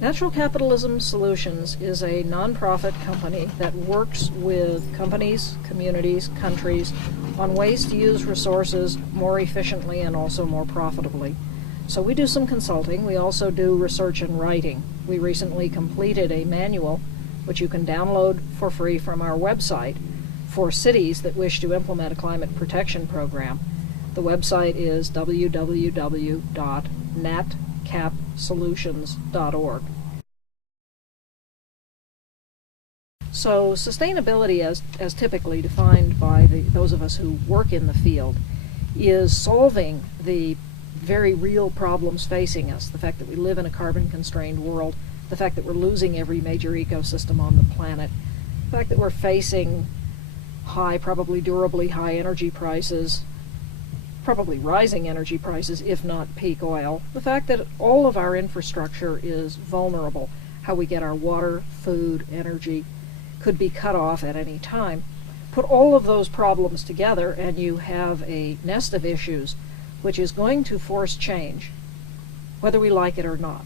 Natural Capitalism Solutions is a nonprofit company that works with companies, communities, countries on ways to use resources more efficiently and also more profitably. So we do some consulting. We also do research and writing. We recently completed a manual which you can download for free from our website for cities that wish to implement a climate protection program. The website is www.natcapsolutions.org. So sustainability, as typically defined by those of us who work in the field, is solving the very real problems facing us. The fact that we live in a carbon-constrained world, the fact that we're losing every major ecosystem on the planet, the fact that we're facing high, probably durably high energy prices, probably rising energy prices, if not peak oil, the fact that all of our infrastructure is vulnerable, how we get our water, food, energy, could be cut off at any time. Put all of those problems together and you have a nest of issues which is going to force change, whether we like it or not.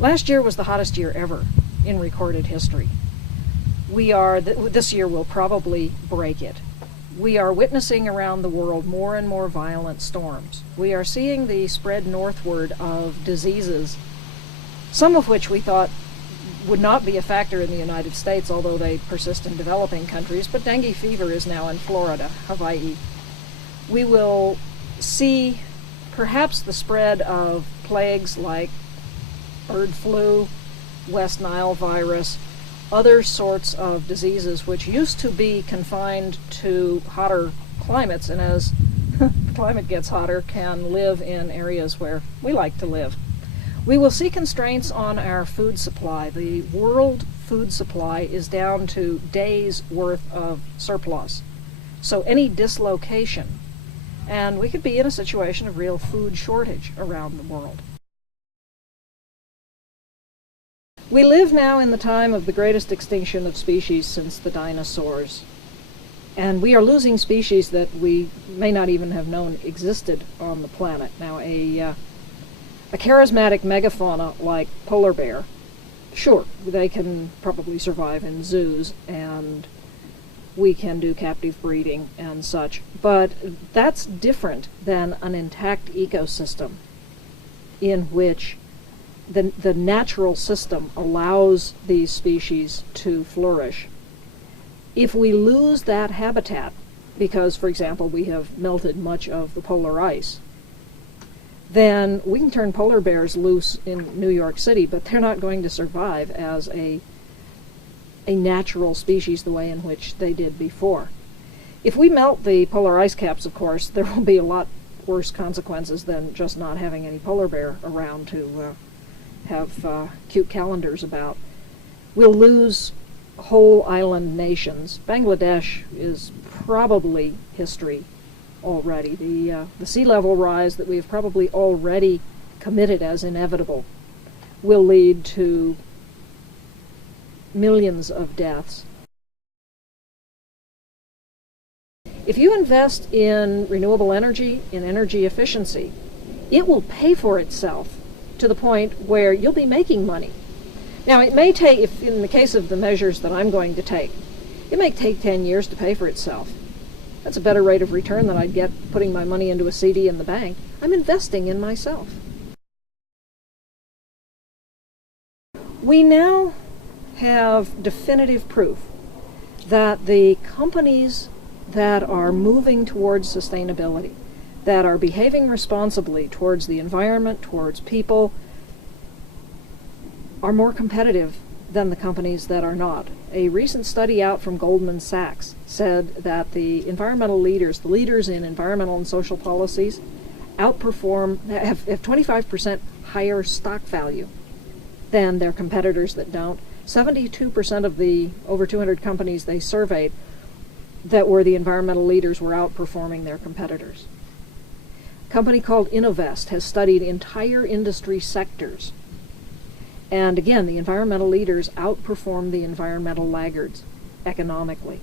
Last year was the hottest year ever in recorded history. This year will probably break it. We are witnessing around the world more and more violent storms. We are seeing the spread northward of diseases, some of which we thought would not be a factor in the United States, although they persist in developing countries, but dengue fever is now in Florida, Hawaii. We will see perhaps the spread of plagues like bird flu, West Nile virus, other sorts of diseases which used to be confined to hotter climates, and as the climate gets hotter, can live in areas where we like to live. We will see constraints on our food supply. The world food supply is down to days' worth of surplus. So any dislocation, and we could be in a situation of real food shortage around the world. We live now in the time of the greatest extinction of species since the dinosaurs. And we are losing species that we may not even have known existed on the planet. Now, a charismatic megafauna like polar bear, sure, they can probably survive in zoos, and we can do captive breeding and such, but that's different than an intact ecosystem in which the natural system allows these species to flourish. If we lose that habitat, because, for example, we have melted much of the polar ice, then we can turn polar bears loose in New York City, but they're not going to survive as a natural species the way in which they did before. If we melt the polar ice caps, of course, there will be a lot worse consequences than just not having any polar bear around to have cute calendars about. We'll lose whole island nations. Bangladesh is probably history already. The sea level rise that we've probably already committed as inevitable will lead to millions of deaths. If you invest in renewable energy, in energy efficiency, it will pay for itself to the point where you'll be making money. Now, it may take, if in the case of the measures that I'm going to take, it may take 10 years to pay for itself. That's a better rate of return than I'd get putting my money into a CD in the bank. I'm investing in myself. We now have definitive proof that the companies that are moving towards sustainability, that are behaving responsibly towards the environment, towards people, are more competitive than the companies that are not. A recent study out from Goldman Sachs said that the environmental leaders, the leaders in environmental and social policies, have 25% higher stock value than their competitors that don't. 72% of the over 200 companies they surveyed that were the environmental leaders were outperforming their competitors. A company called Innovest has studied entire industry sectors. And again, the environmental leaders outperform the environmental laggards economically.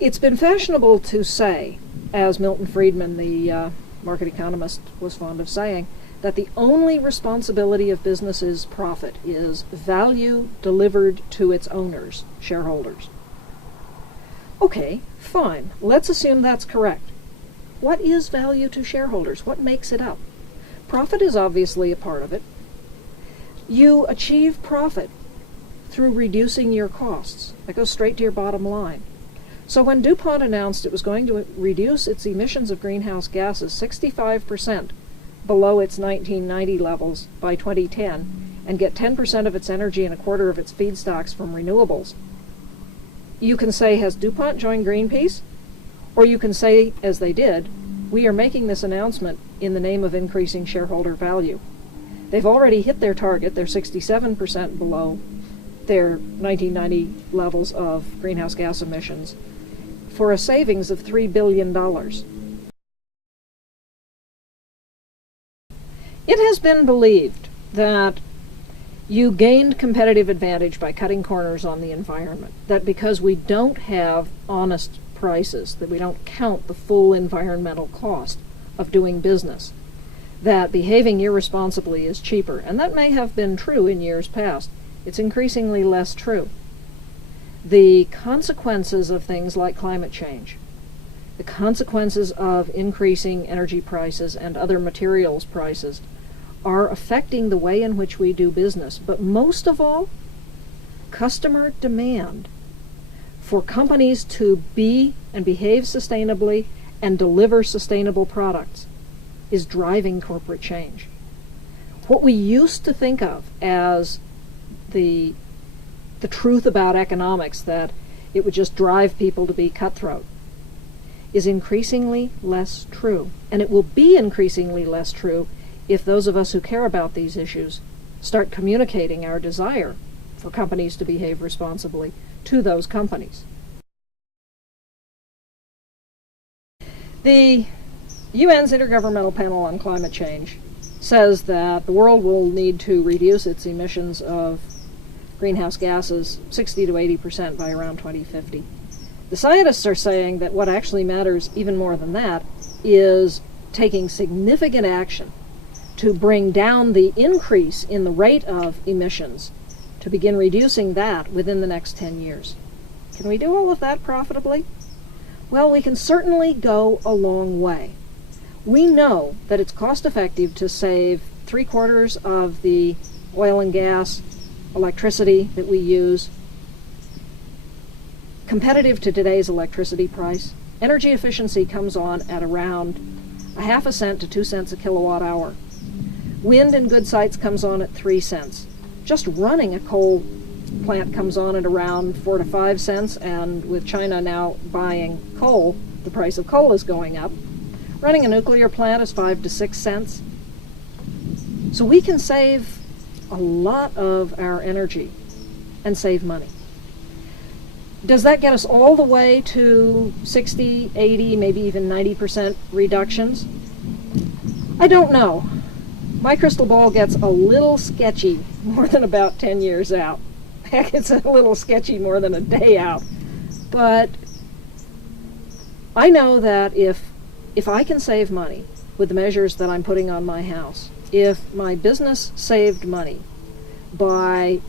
It's been fashionable to say, as Milton Friedman, the market economist was fond of saying, that the only responsibility of business's profit is value delivered to its owners, shareholders. Okay, fine. Let's assume that's correct. What is value to shareholders? What makes it up? Profit is obviously a part of it. You achieve profit through reducing your costs. That goes straight to your bottom line. So when DuPont announced it was going to reduce its emissions of greenhouse gases 65% below its 1990 levels by 2010 and get 10% of its energy and a quarter of its feedstocks from renewables, you can say, has DuPont joined Greenpeace? Or you can say, as they did, we are making this announcement in the name of increasing shareholder value. They've already hit their target. They're 67% below their 1990 levels of greenhouse gas emissions for a savings of $3 billion. It has been believed that you gained competitive advantage by cutting corners on the environment, that because we don't have honest prices, that we don't count the full environmental cost of doing business, that behaving irresponsibly is cheaper. And that may have been true in years past. It's increasingly less true. The consequences of things like climate change, the consequences of increasing energy prices and other materials prices are affecting the way in which we do business. But most of all, customer demand for companies to be and behave sustainably and deliver sustainable products is driving corporate change. What we used to think of as the truth about economics, that it would just drive people to be cutthroat, is increasingly less true. And it will be increasingly less true if those of us who care about these issues start communicating our desire for companies to behave responsibly to those companies. The UN's Intergovernmental Panel on Climate Change says that the world will need to reduce its emissions of greenhouse gases 60 to 80% by around 2050. The scientists are saying that what actually matters even more than that is taking significant action to bring down the increase in the rate of emissions, to begin reducing that within the next 10 years. Can we do all of that profitably? Well, we can certainly go a long way. We know that it's cost effective to save 3/4 of the oil and gas, electricity that we use, competitive to today's electricity price. Energy efficiency comes on at around 1/2 cent to 2 cents a kilowatt hour. Wind in good sites comes on at 3 cents. Just running a coal plant comes on at around 4 to 5 cents, and with China now buying coal, the price of coal is going up. Running a nuclear plant is 5 to 6 cents. So we can save a lot of our energy and save money. Does that get us all the way to 60, 80, maybe even 90% reductions? I don't know. My crystal ball gets a little sketchy more than about 10 years out. Heck, it's a little sketchy more than a day out. But I know that if I can save money with the measures that I'm putting on my house, if my business saved money by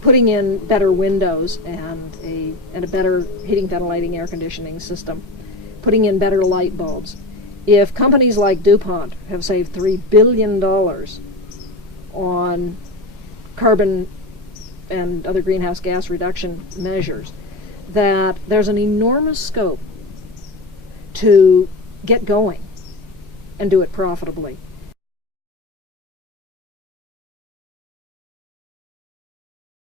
putting in better windows and a better heating, ventilating, air conditioning system, putting in better light bulbs, if companies like DuPont have saved $3 billion on carbon and other greenhouse gas reduction measures, that there's an enormous scope to get going and do it profitably.